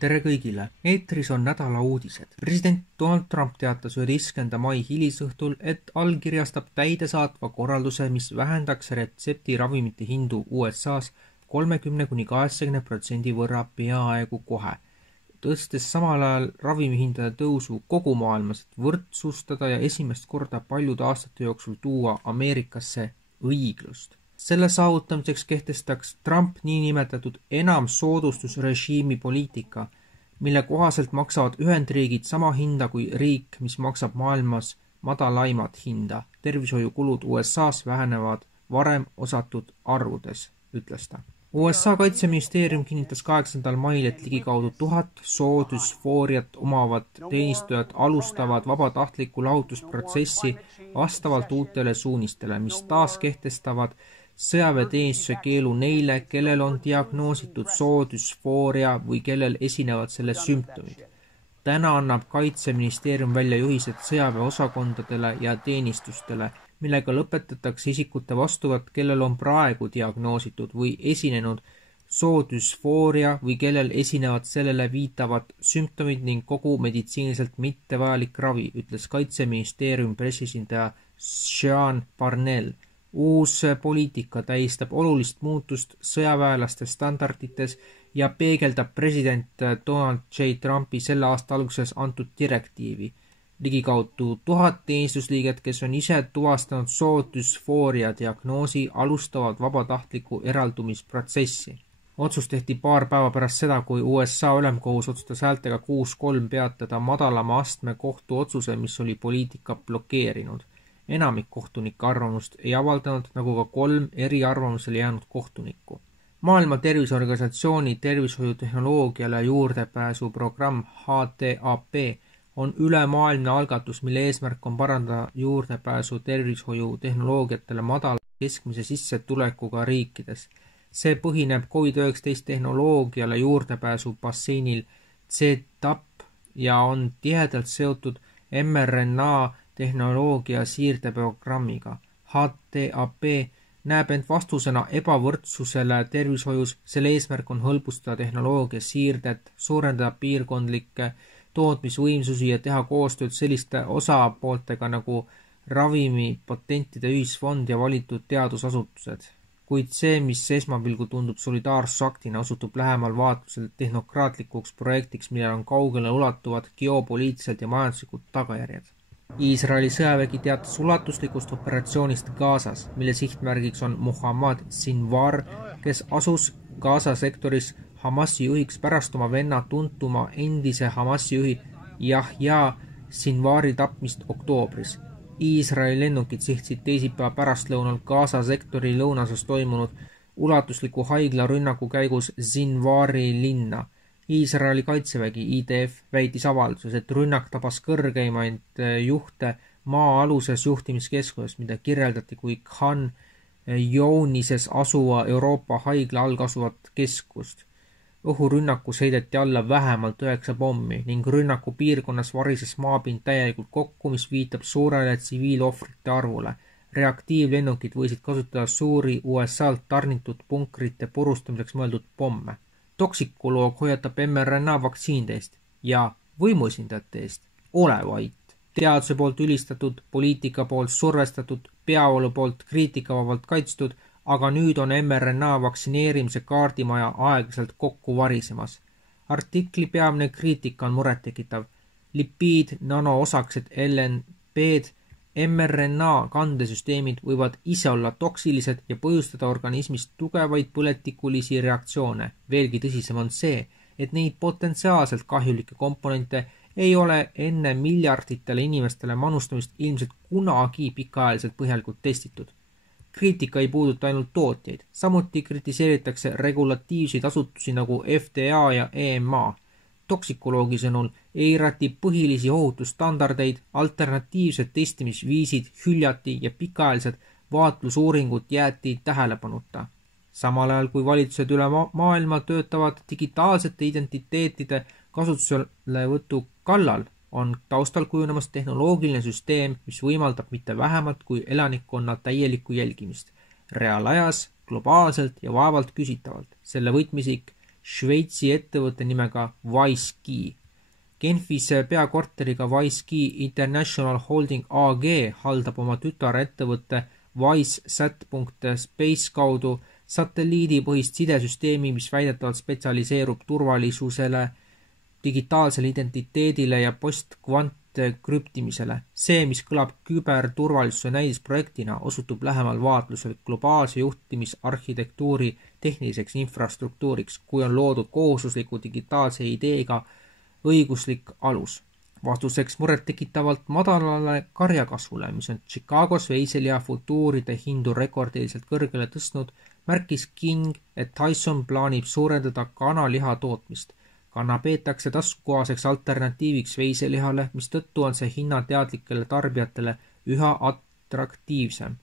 Tere kõigile! Eetris on nädala uudised. President Donald Trump teatas 11. mai hilisõhtul, et allkirjastab täidesaatva korralduse, mis vähendaks retseptiravimite hindu USA-s 30–80% võrra peaaegu kohe, tõstes samal ajal ravimihindade tõusu kogu maailmas, et võrdsustada ja esimest korda paljude aastate jooksul tuua Ameerikasse õiglust. Selle saavutamiseks kehtestaks Trump niinimetatud enamsoodustusrežiimi poliitika, mille kohaselt maksavad Ühendriigid sama hinda kui riik, mis maksab maailmas madalaimat hinda. Tervishoiukulud USA-s vähenevad varem osatud arvudes, ütles ta. USA kaitseministeerium kinnitas 8. mail, et ligikaudu 1000 soodüsfooriat omavad teenistujad alustavad vabatahtlikku lahutusprotsessi vastavalt uutele suunistele, mis taas kehtestavad sõjaväeteenistuse keelu neile, kellel on diagnoositud soodüsfooria või kellel esinevad selle sümptomid. Täna annab Kaitseministeerium välja juhised sõjaväeosakondadele ja teenistustele, millega lõpetatakse isikute vastuvõtt, kellel on praegu diagnoositud või esinenud soodüsfooria või kellel esinevad sellele viitavad sümptomid ning kogu meditsiiniliselt mittevajalik ravi, ütles Kaitseministeeriumi pressiesindaja Sean Parnell. Uus poliitika tähistab olulist muutust sõjaväelaste standardites ja peegeldab president Donald J. Trumpi selle aasta alguses antud direktiivi. Ligikaudu 1000 teenistusliiget, kes on ise tuvastanud soodüsfooria diagnoosi, alustavad vabatahtliku eraldumisprotsessi. Otsus tehti paar päeva pärast seda, kui USA ülemkohus otsustas häältega 6-3 peatada madalama astme kohtu otsuse, mis oli poliitika blokeerinud. Enamik kohtunike arvamust ei avaldanud, nagu ka 3 eriarvamusele jäänud kohtunikku. Maailma Terviseorganisatsiooni tervishoiutehnoloogiale juurdepääsu programm HTAP on ülemaailmne algatus, mille eesmärk on parandada juurdepääsu tervishoiutehnoloogiatele madala keskmise sissetulekuga riikides. See põhineb COVID-19 tehnoloogiale juurdepääsu basseinil CTAP ja on tihedalt seotud mRNA tehnoloogia siirdeprogrammiga. HTAP näeb end vastusena ebavõrdsusele tervishoius, selle eesmärk on hõlbustada tehnoloogia siirdet, suurendada piirkondlikke tootmisvõimsusi ja teha koostööd selliste osapooltega nagu ravimipatentide ühisfond ja valitud teadusasutused. Kuid see, mis esmapilgul tundub solidaarsusaktina, osutub lähemal vaatlusel tehnokraatlikuks projektiks, millel on kaugele ulatuvad geopoliitilised ja majanduslikud tagajärjed. Iisraeli sõjavägi teatas ulatuslikust operatsioonist Gazas, mille sihtmärgiks on Muhammad Sinwar, kes asus Gaza sektoris Hamasi juhiks pärast oma venna tuntuma endise Hamasi juhi Yahya Sinwari tapmist oktoobris. Iisraeli lennukid sihtsid teisipäeva pärastlõunal Gaza sektori lõunasas toimunud ulatusliku haiglarünnaku käigus Sinwari linna. Iisraeli kaitsevägi IDF väitis avalduses, et rünnak tabas kõrgeimaid juhte maa-aluses juhtimiskeskuses, mida kirjeldati kui Khan Younises asuva Euroopa haigla all asuvat keskust. Õhurünnakus heideti alla vähemalt 9 pommi ning rünnaku piirkonnas varises maapind täielikult kokku, mis viitab suurele tsiviilohvrite arvule. Reaktiivlennukid võisid kasutada suuri USA-lt tarnitud punkrite purustamiseks mõeldud pomme. Toksikoloog hoiatab mRNA vaktsiinide eest ja võimuesindajate eest. Ole vait. Teaduse poolt ülistatud, poliitika poolt survestatud, peavoolu poolt kriitikavabalt kaitstud, aga nüüd on mRNA vaktsineerimise kaardimaja aeglaselt kokku varisemas. Artikli peamine kriitika on murettekitav. Lipiid, nanoosakesed, LNP-d, mRNA kandesüsteemid võivad ise olla toksilised ja põhjustada organismis tugevaid põletikulisi reaktsioone. Veelgi tõsisem on see, et neid potentsiaalselt kahjulikke komponente ei ole enne miljarditele inimestele manustamist ilmselt kunagi pikaajaliselt põhjalikult testitud. Kriitika ei puuduta ainult tootjaid, samuti kritiseeritakse regulatiivseid asutusi nagu FDA ja EMA. Toksikoloogi sõnul eirati põhilisi ohutusstandardeid, alternatiivsed testimisviisid hüljati ja pikaajalised vaatlusuuringud jäeti tähelepanuta. Samal ajal kui valitsused üle maailma töötavad digitaalsete identiteetide kasutuselevõtu kallal, on taustal kujunemas tehnoloogiline süsteem, mis võimaldab mitte vähemalt kui elanikkonna täielikku jälgimist. Reaalajas, globaalselt ja vaevalt küsitavalt. Selle võtmisik Šveitsi ettevõtte nimega WiseKey. Genfis peakorteriga WiseKey International Holding AG haldab oma tütarettevõtte WiseSat.space kaudu satelliidipõhist sidesüsteemi, mis väidetavalt spetsialiseerub turvalisusele, digitaalsele identiteedile ja postkvantkrüptimisele. See, mis kõlab küberturvalisuse näidisprojektina, osutub lähemal vaatlusel globaalse juhtimisarhitektuuri tehniliseks infrastruktuuriks, kui on loodud kohustusliku digitaalse ideega õiguslik alus. Vastuseks muret tekitavalt madalale karjakasvule, mis on Chicagos veiseliha futuuride hindu rekordiliselt kõrgele tõstnud, märkis King, et Tyson plaanib suurendada kanaliha tootmist. Kana peetakse taskukohaseks alternatiiviks veiselihale, mistõttu on see hinnateadlikele tarbijatele üha atraktiivsem.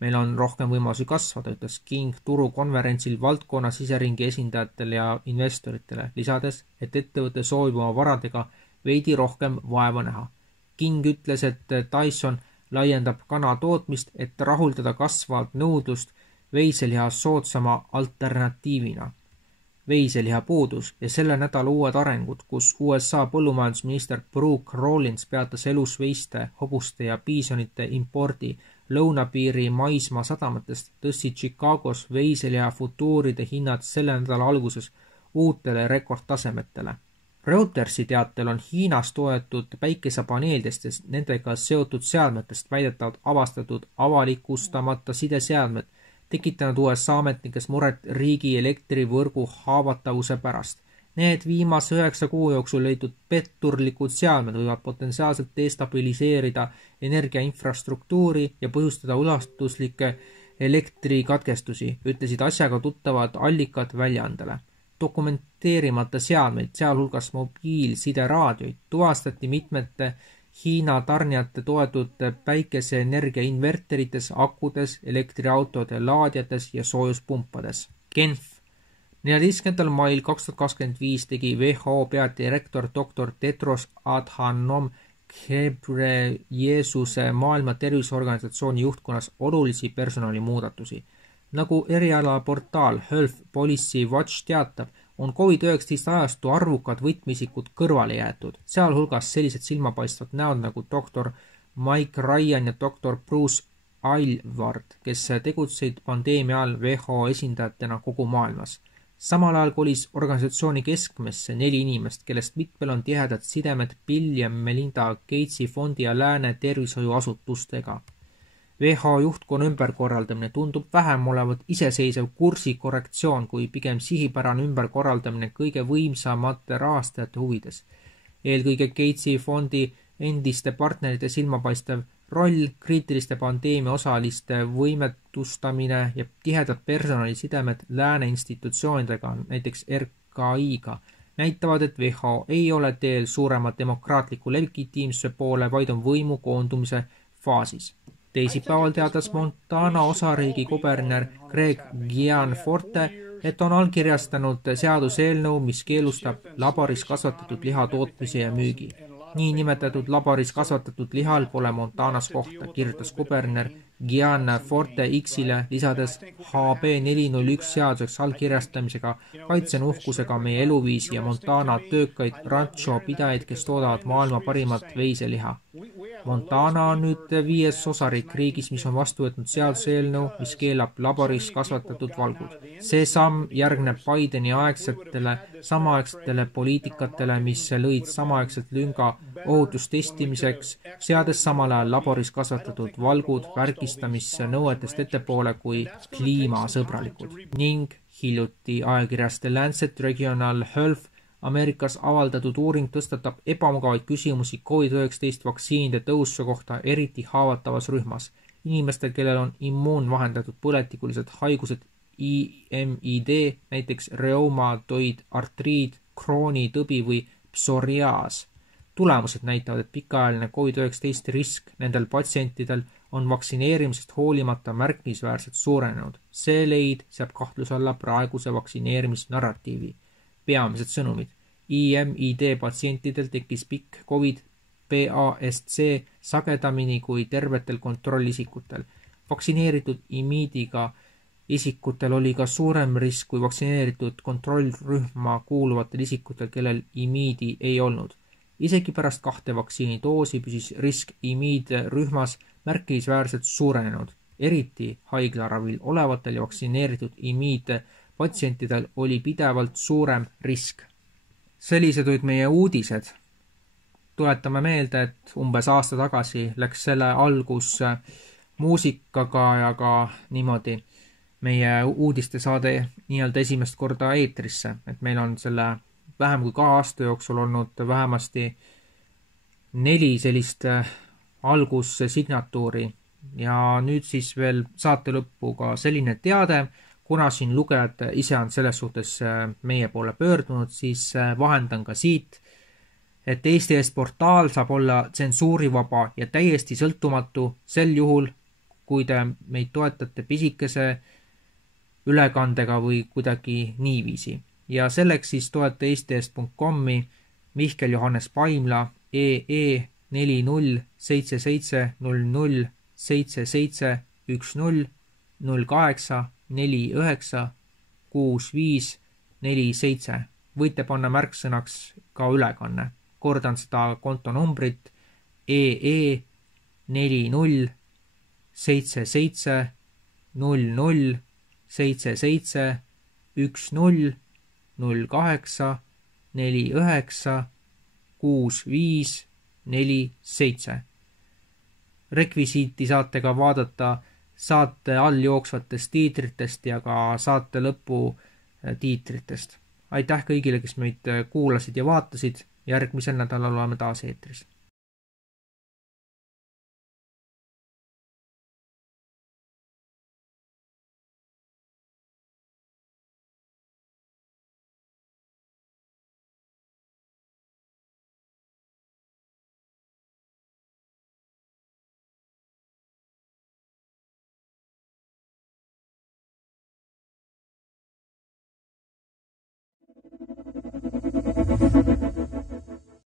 Meil on rohkem võimalusi kasvada, ütles King turukonverentsil valdkonna siseringi esindajatele ja investoritele, lisades, et ettevõte soovib oma varadega veidi rohkem vaeva näha. King ütles, et Tyson laiendab kana tootmist, et rahuldada kasvavat nõudlust veiseliha soodsama alternatiivina. Veiseliha puudus ja selle nädala uued arengud, kus USA põllumajandusminister Brooke Rollins peatas elusveiste, hobuste ja piisonite impordi lõunapiiri maismaa sadamatest, tõstsid Chicagos veiseliha futuuride hinnad selle nädala alguses uutele rekordtasemetele. Reutersi teatel on Hiinas toetud päikesepaneeldest ja nendega seotud seadmetest väidetavalt avastatud avalikustamata sideseadmed, tekitanud USA ametnikes muret riigi elektrivõrgu haavatavuse pärast. Need viimase 9 kuu jooksul leitud petturlikud seadmed võivad potentsiaalselt destabiliseerida energiainfrastruktuuri ja põhjustada ulatuslikke elektrikatkestusi, ütlesid asjaga tuttavad allikad väljaandele. Dokumenteerimata seadmeid, sealhulgas mobiilsideraadioid, tuvastati mitmete Hiina tarnijate toetud päikeseenergia inverterites, akudes, elektriautode laadjates ja soojuspumpades. Genf. 14. mail 2025 tegi WHO peadirektor Dr. Tedros Adhanom Ghebreyesus maailma terviseorganisatsiooni juhtkonnas olulisi personalimuudatusi. Nagu erialaportaal Health Policy Watch teatab, on COVID-19 ajastu arvukad võtmisikud kõrvale jäetud, sealhulgas sellised silmapaistvad näod nagu Dr. Mike Ryan ja Dr. Bruce Aylward, kes tegutsesid pandeemia all WHO esindajatena kogu maailmas. Samal ajal kolis organisatsiooni keskmesse 4 inimest, kellest mitmel on tihedad sidemed Bill ja Melinda Gatesi fondi ja lääne tervishoiuasutustega. WHO juhtkonna ümberkorraldamine tundub vähem olevat iseseisev kursikorrektsioon kui pigem sihipärane ümberkorraldamine kõige võimsamate rahastajate huvides. Eelkõige Gatesi fondi endiste partnerite silmapaistev roll, kriitiliste pandeemia osaliste võimetustamine ja tihedad personalisidemed lääne institutsioonidega, näiteks RKI-ga, näitavad, et WHO ei ole teel suurema demokraatliku legitiimsuse poole, vaid on võimu koondumise faasis. Teisipäeval teatas Montana osariigi kuberner Greg Gianforte, et on allkirjastanud seaduseelnõu, mis keelustab laboris kasvatatud liha tootmise ja müügi. Nii nimetatud laboris kasvatatud lihal pole Montanas kohta, kirjutas kuberner Gianforte X-ile, lisades HB401 seaduseks allkirjastamisega kaitsen uhkusega meie eluviisi ja Montana töökaid rancho pidajaid, kes toodavad maailma parimat veiseliha. Montana on nüüd 5. osariik riigis, mis on vastu võtnud seaduseelnõu, mis keelab laboris kasvatatud valgud. See samm järgneb Bideni samaaegsetele poliitikatele, mis lõid samaaegselt lünga ohutustestimiseks, seades samal ajal laboris kasvatatud valgud värgistamisse nõuetest ettepoole kui kliimasõbralikud. Ning hiljuti ajakirjas The Lancet Regional Health Ameerikas avaldatud uuring tõstatab ebamugavaid küsimusi COVID-19 vaktsiinide tõusu kohta eriti haavatavas rühmas. Inimestel, kellel on immuunvahendatud põletikulised haigused IMID, näiteks reumatoid, artriid, kroonitõbi või psoriaas. Tulemused näitavad, et pikaajaline COVID-19 risk nendel patsientidel on vaktsineerimisest hoolimata märkimisväärselt suurenenud. See leid seab kahtluse alla praeguse vaktsineerimisnarratiivi. Peamised sõnumid. IMID patsientidel tekkis pikk COVID-PASC sagedamini kui tervetel kontrollisikutel. Vaktsineeritud IMID-iga isikutel oli ka suurem risk kui vaktsineeritud kontrollrühma kuuluvatel isikutel, kellel imiidi ei olnud. Isegi pärast 2 vaktsiinidoosi püsis risk imiidrühmas märkimisväärselt suurenenud. Eriti haiglaravil olevatel ja vaktsineeritud imiidpatsientidel oli pidevalt suurem risk. Sellised olid meie uudised. Tuletame meelde, et umbes aasta tagasi läks selle algus muusikaga ja ka niimoodi meie uudistesaade nii-öelda esimest korda eetrisse, et meil on selle vähem kui 2 aasta jooksul olnud vähemasti 4 sellist algussignatuuri ja nüüd siis veel saate lõppu ka selline teade, kuna siin lugejad ise on selles suhtes meie poole pöördunud, siis vahendan ka siit, et Eesti Eest portaal saab olla tsensuurivaba ja täiesti sõltumatu sel juhul, kui te meid toetate pisikese ülekandega või kuidagi niiviisi. Ja selleks siis toeta eestieest.com-i Mihkel Johannes Paimla EE 4077007710 08 49 65 47. Võite panna märksõnaks ka ülekanne. Kordan seda kontonumbrit EE 40 77 00 77 10 08 49 65 47. Rekvisiiti saate ka vaadata saate all jooksvatest tiitritest ja ka saate lõpu tiitritest. Aitäh kõigile, kes meid kuulasid ja vaatasid. Järgmisel nädalal oleme taas eetris.